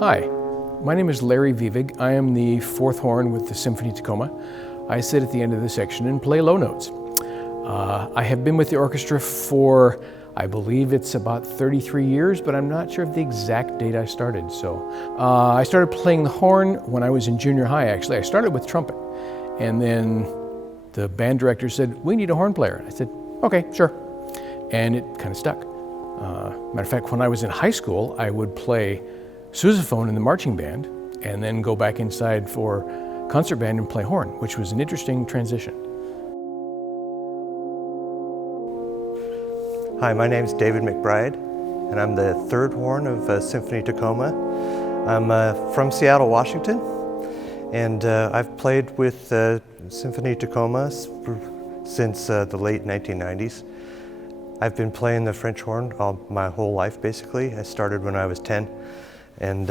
Hi, my name is Larry Vevig. I am the fourth horn with the Symphony Tacoma. I sit at the end of the section and play low notes. I have been with the orchestra for, I believe it's about 33 years, but I'm not sure of the exact date I started. So I started playing the horn when I was in junior high, actually. I started with trumpet, and then the band director said, "We need a horn player." I said, "Okay, sure." And it kind of stuck. Matter of fact, when I was in high school, I would play sousaphone in the marching band and then go back inside for concert band and play horn, which was an interesting transition. Hi, my name is David McBride, and I'm the third horn of Symphony Tacoma. I'm from Seattle, Washington, and I've played with Symphony Tacoma since the late 1990s. I've been playing the French horn my whole life, basically. I started when I was 10, and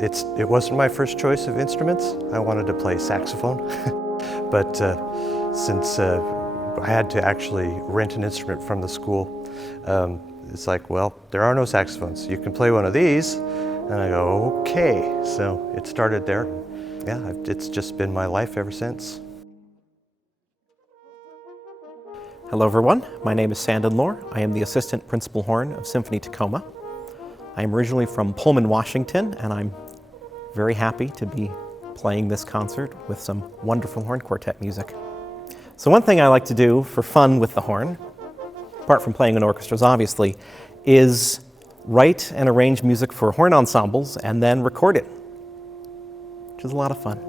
it wasn't my first choice of instruments. I wanted to play saxophone, but since I had to actually rent an instrument from the school, it's like, well, there are no saxophones. You can play one of these. And I go, okay. So it started there. Yeah, it's just been my life ever since. Hello everyone, my name is Sandon Lohr. I am the assistant principal horn of Symphony Tacoma. I am originally from Pullman, Washington, and I'm very happy to be playing this concert with some wonderful horn quartet music. So one thing I like to do for fun with the horn, apart from playing in orchestras obviously, is write and arrange music for horn ensembles and then record it, which is a lot of fun.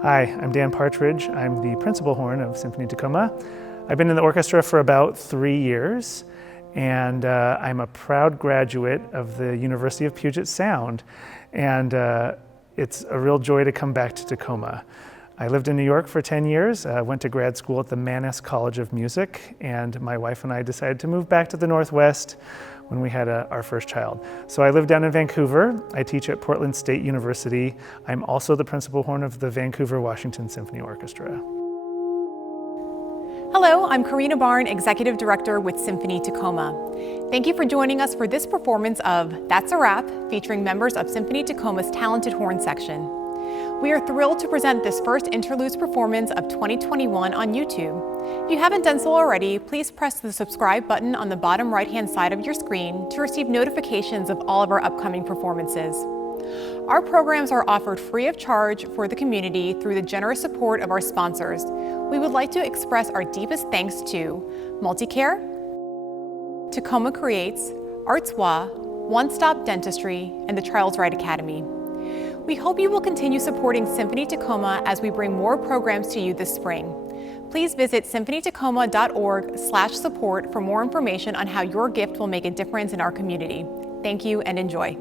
Hi, I'm Dan Partridge. I'm the principal horn of Symphony Tacoma. I've been in the orchestra for about 3 years, and I'm a proud graduate of the University of Puget Sound, and it's a real joy to come back to Tacoma. I lived in New York for 10 years, went to grad school at the Mannes College of Music, and my wife and I decided to move back to the Northwest when we had our first child. So I live down in Vancouver. I teach at Portland State University. I'm also the principal horn of the Vancouver Washington Symphony Orchestra. Hello, I'm Karina Barn, Executive Director with Symphony Tacoma. Thank you for joining us for this performance of That's a Wrap, featuring members of Symphony Tacoma's talented horn section. We are thrilled to present this first Interludes performance of 2021 on YouTube. If you haven't done so already, please press the subscribe button on the bottom right-hand side of your screen to receive notifications of all of our upcoming performances. Our programs are offered free of charge for the community through the generous support of our sponsors. We would like to express our deepest thanks to Multicare, Tacoma Creates, Artois, One Stop Dentistry, and the Charles Wright Academy. We hope you will continue supporting Symphony Tacoma as we bring more programs to you this spring. Please visit symphonytacoma.org/support for more information on how your gift will make a difference in our community. Thank you and enjoy.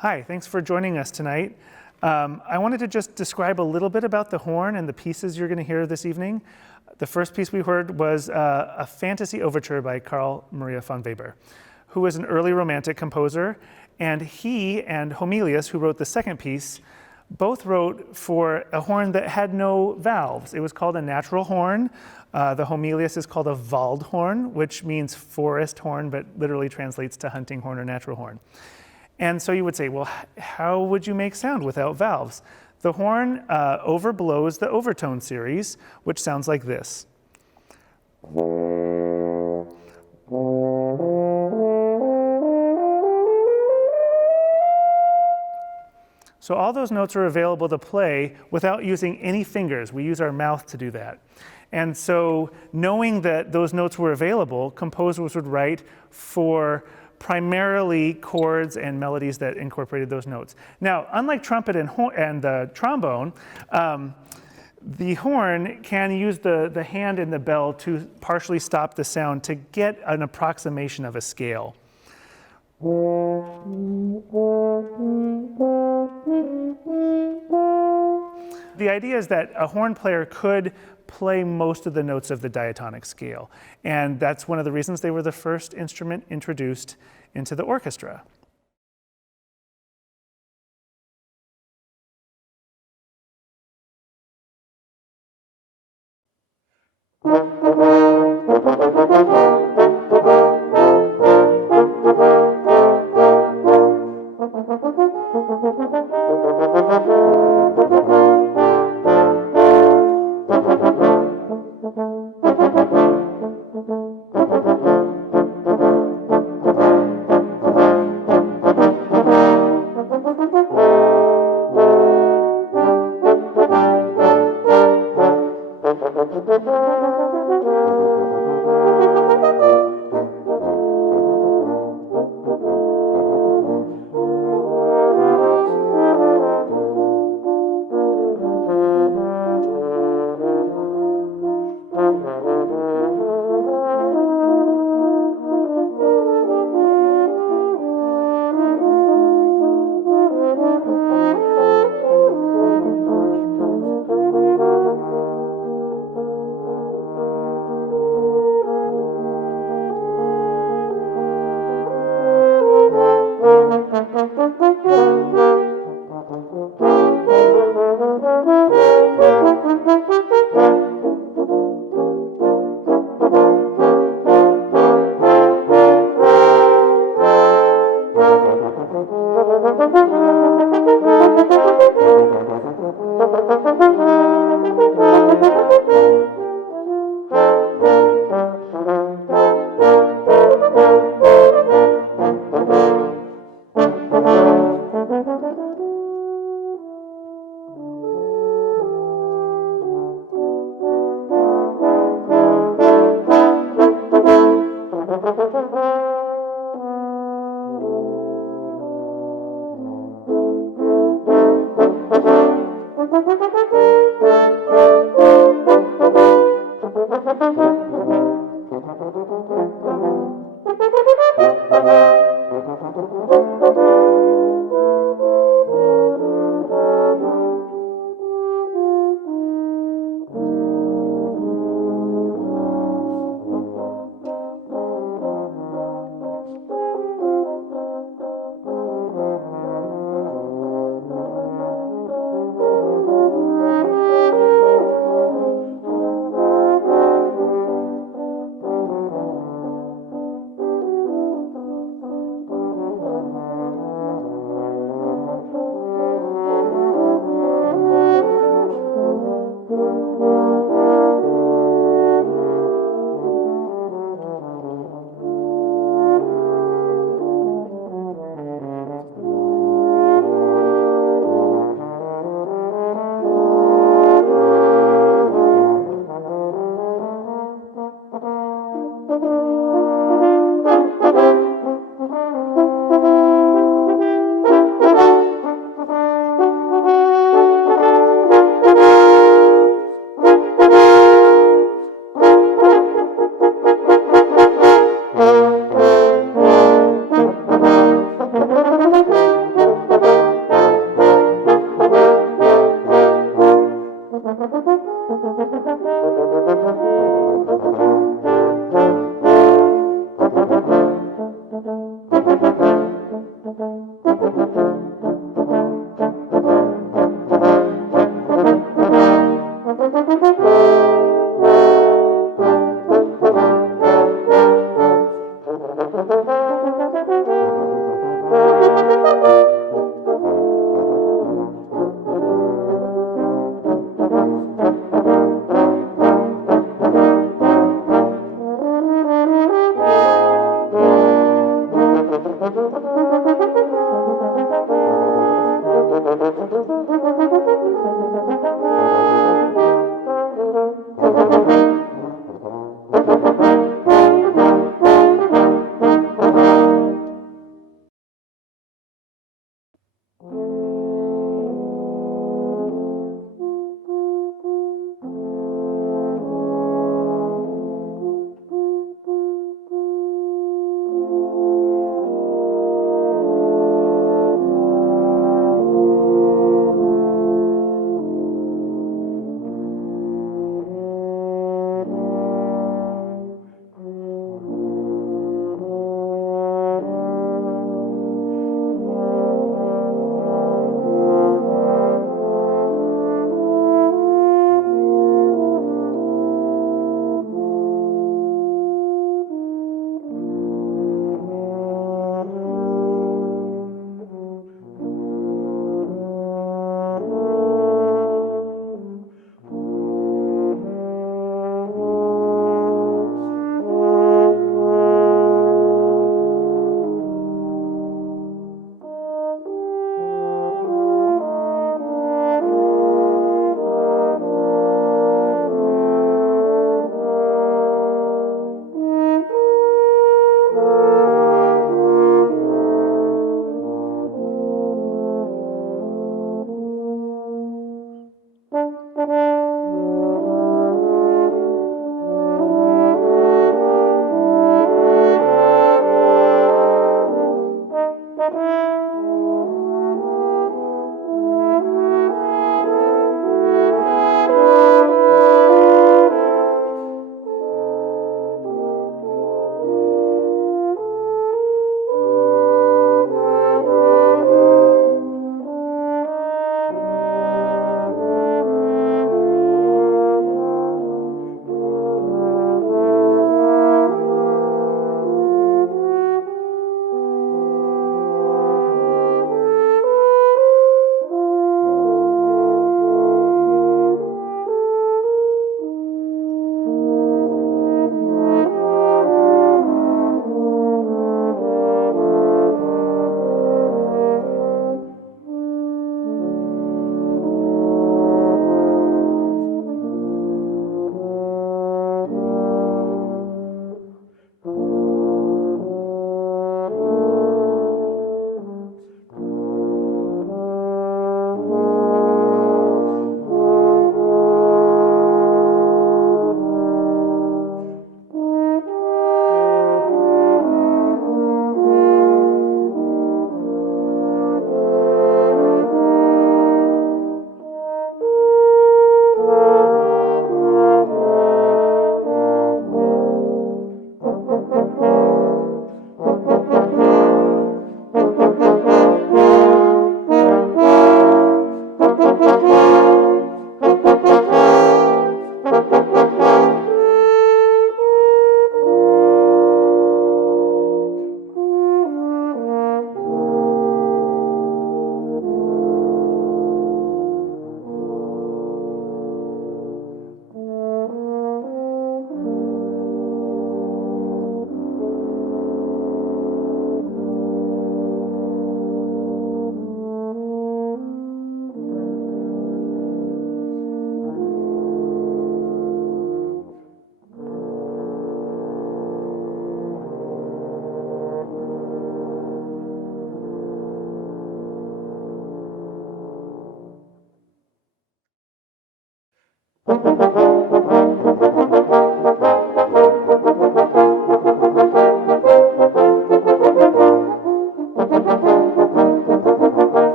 Hi, thanks for joining us tonight. I wanted to just describe a little bit about the horn and the pieces you're going to hear this evening. The first piece we heard was a fantasy overture by Carl Maria von Weber, who was an early Romantic composer, and he and Homilius, who wrote the second piece, both wrote for a horn that had no valves. It was called a natural horn. The Homilius is called a Waldhorn, which means forest horn, but literally translates to hunting horn or natural horn. And so you would say, well, how would you make sound without valves? The horn overblows the overtone series, which sounds like this. So all those notes are available to play without using any fingers. We use our mouth to do that. And so knowing that those notes were available, composers would write for primarily chords and melodies that incorporated those notes. Now, unlike trumpet and the trombone, the horn can use the hand and the bell to partially stop the sound to get an approximation of a scale. The idea is that a horn player could play most of the notes of the diatonic scale, and that's one of the reasons they were the first instrument introduced into the orchestra.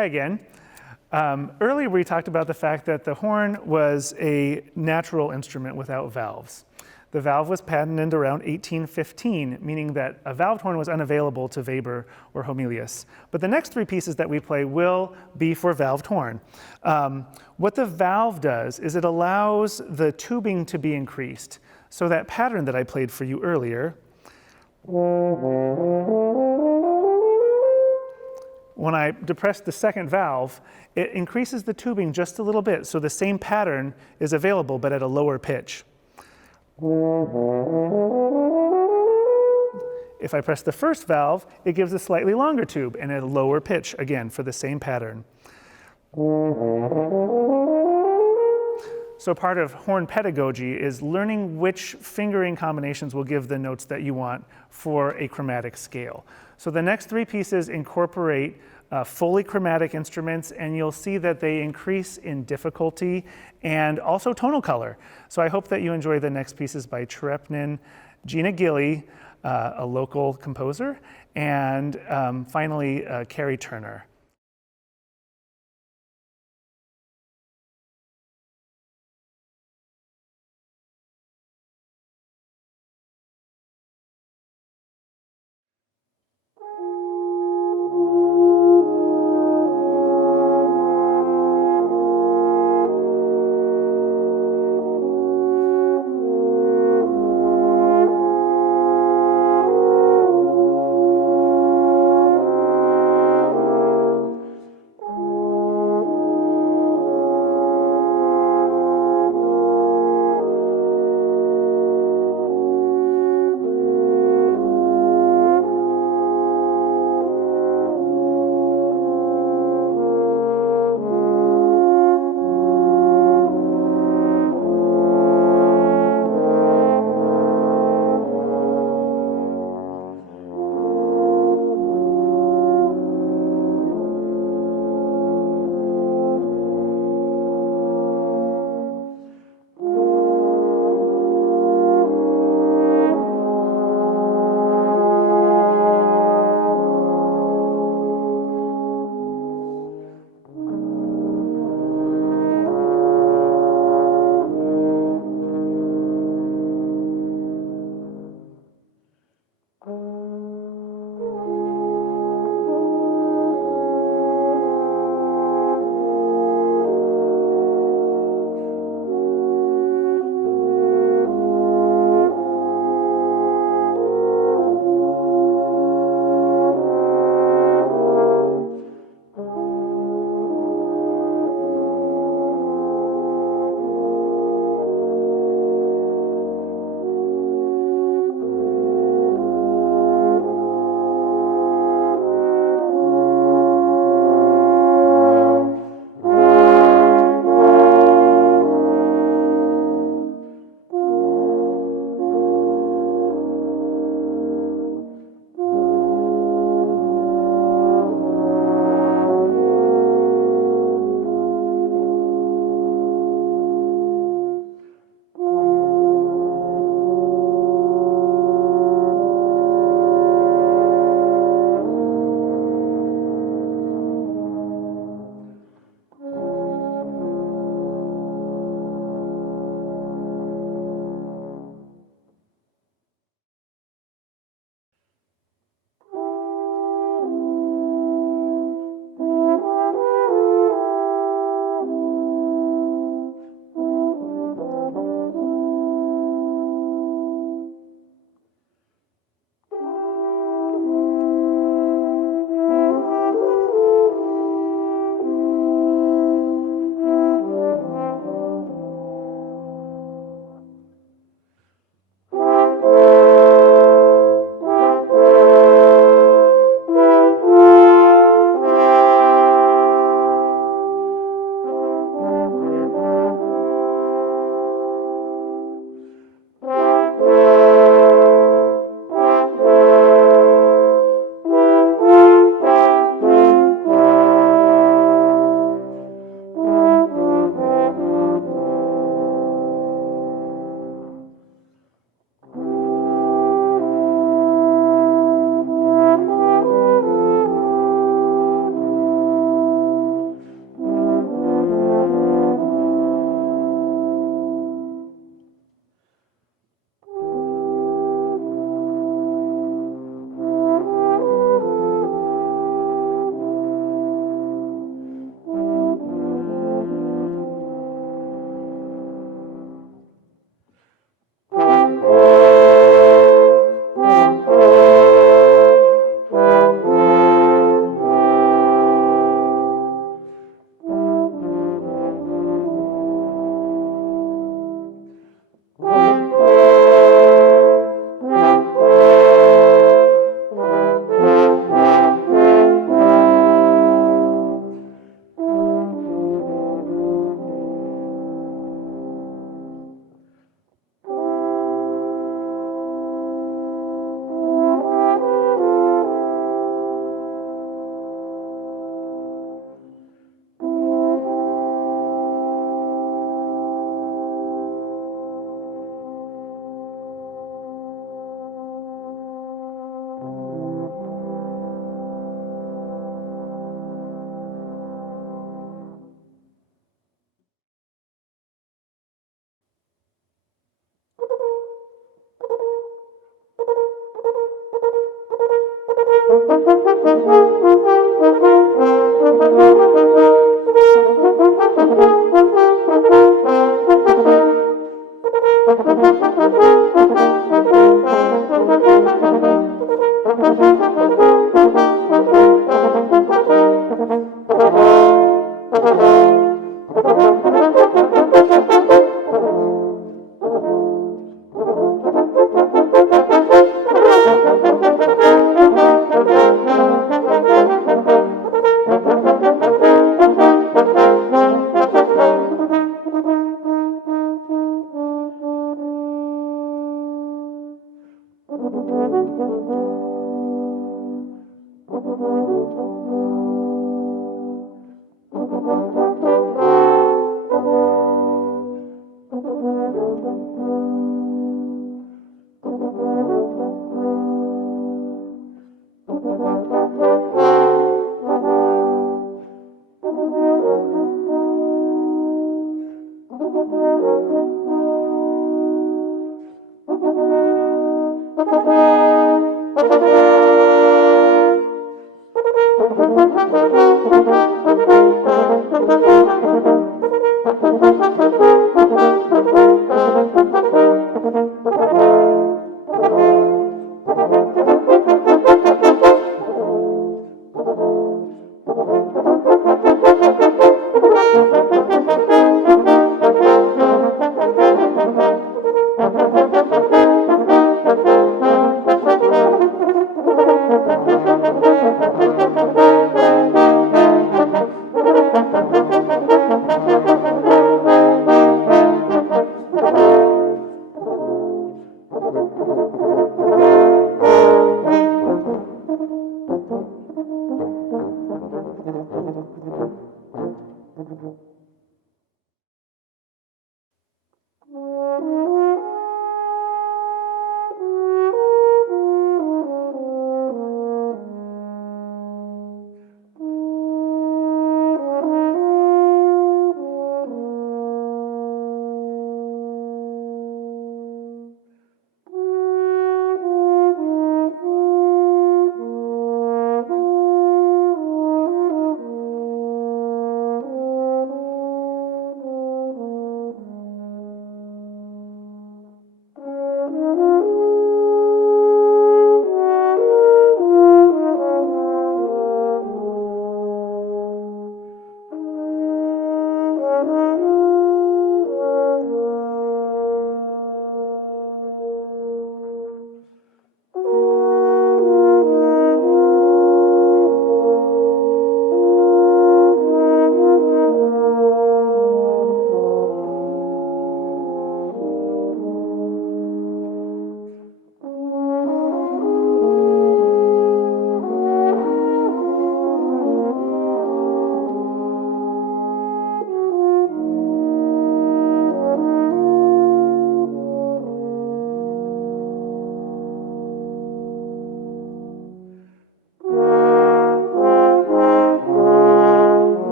Hi again. Earlier we talked about the fact that the horn was a natural instrument without valves. The valve was patented around 1815, meaning that a valved horn was unavailable to Weber or Homilius. But the next three pieces that we play will be for valved horn. What the valve does is it allows the tubing to be increased. So that pattern that I played for you earlier, when I depress the second valve, it increases the tubing just a little bit, so the same pattern is available but at a lower pitch. If I press the first valve, it gives a slightly longer tube and at a lower pitch, again, for the same pattern. So part of horn pedagogy is learning which fingering combinations will give the notes that you want for a chromatic scale. So the next three pieces incorporate fully chromatic instruments, and you'll see that they increase in difficulty and also tonal color. So I hope that you enjoy the next pieces by Tcherepnine, Gina Gillie, a local composer, and finally Kerry Turner.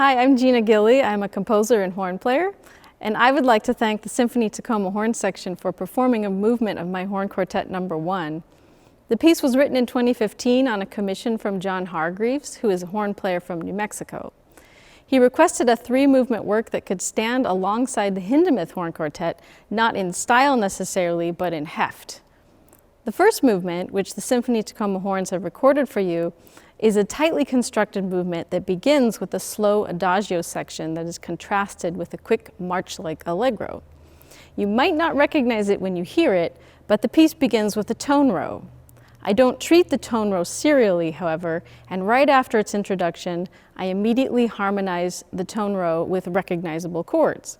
Hi, I'm Gina Gillie. I'm a composer and horn player, and I would like to thank the Symphony Tacoma Horn Section for performing a movement of my Horn Quartet No. 1. The piece was written in 2015 on a commission from John Hargreaves, who is a horn player from New Mexico. He requested a 3-movement work that could stand alongside the Hindemith Horn Quartet, not in style necessarily, but in heft. The first movement, which the Symphony Tacoma Horns have recorded for you, is a tightly constructed movement that begins with a slow adagio section that is contrasted with a quick march-like allegro. You might not recognize it when you hear it, but the piece begins with a tone row. I don't treat the tone row serially, however, and right after its introduction, I immediately harmonize the tone row with recognizable chords.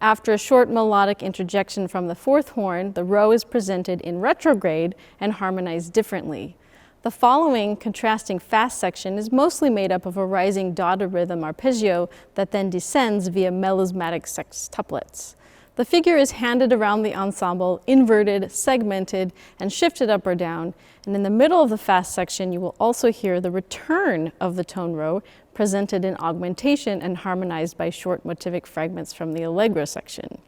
After a short melodic interjection from the fourth horn, the row is presented in retrograde and harmonized differently. The following contrasting fast section is mostly made up of a rising dotted rhythm arpeggio that then descends via melismatic sextuplets. The figure is handed around the ensemble, inverted, segmented, and shifted up or down, and in the middle of the fast section you will also hear the return of the tone row presented in augmentation and harmonized by short motivic fragments from the allegro section.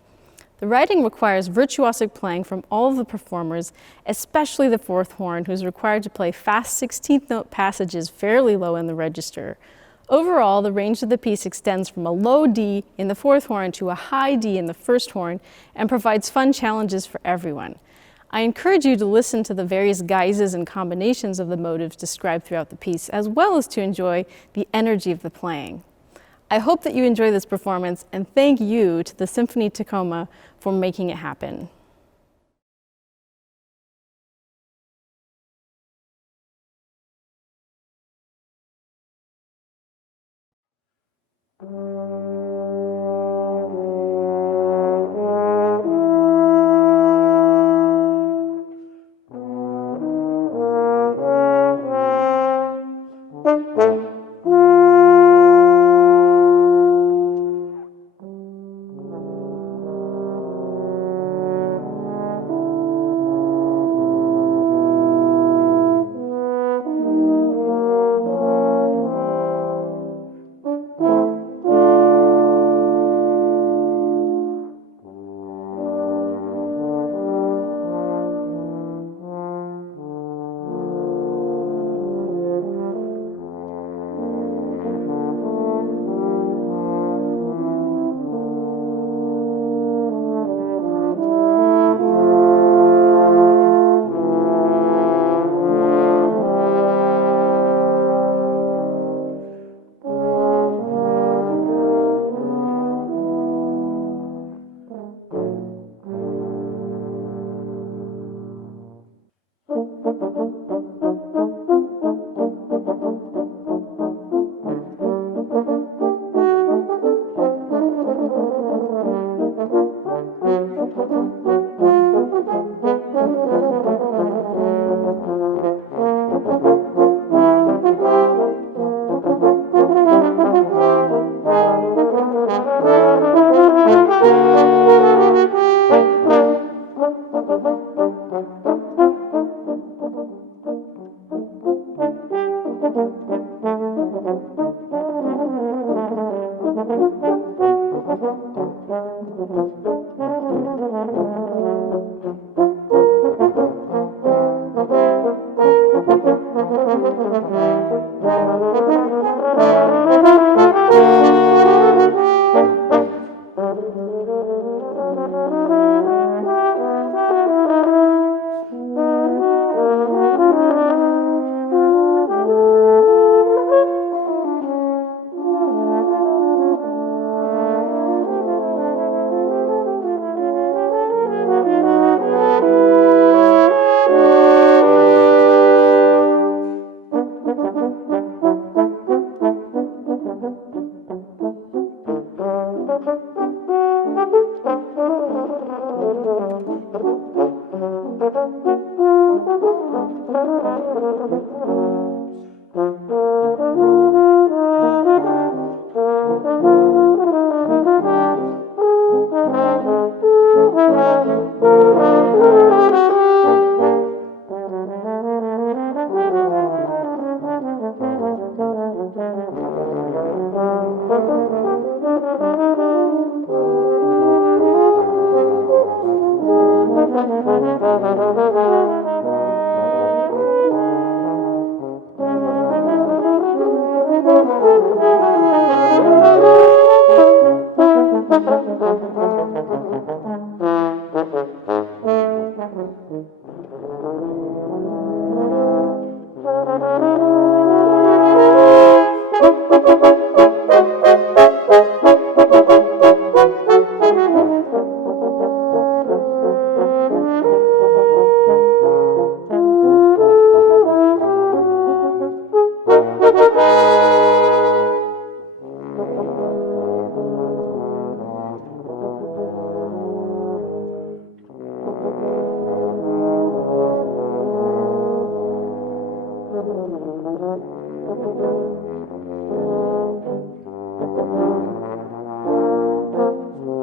The writing requires virtuosic playing from all of the performers, especially the fourth horn, who is required to play fast 16th note passages fairly low in the register. Overall, the range of the piece extends from a low D in the fourth horn to a high D in the first horn and provides fun challenges for everyone. I encourage you to listen to the various guises and combinations of the motives described throughout the piece, as well as to enjoy the energy of the playing. I hope that you enjoy this performance, and thank you to the Symphony Tacoma for making it happen.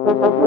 Thank you.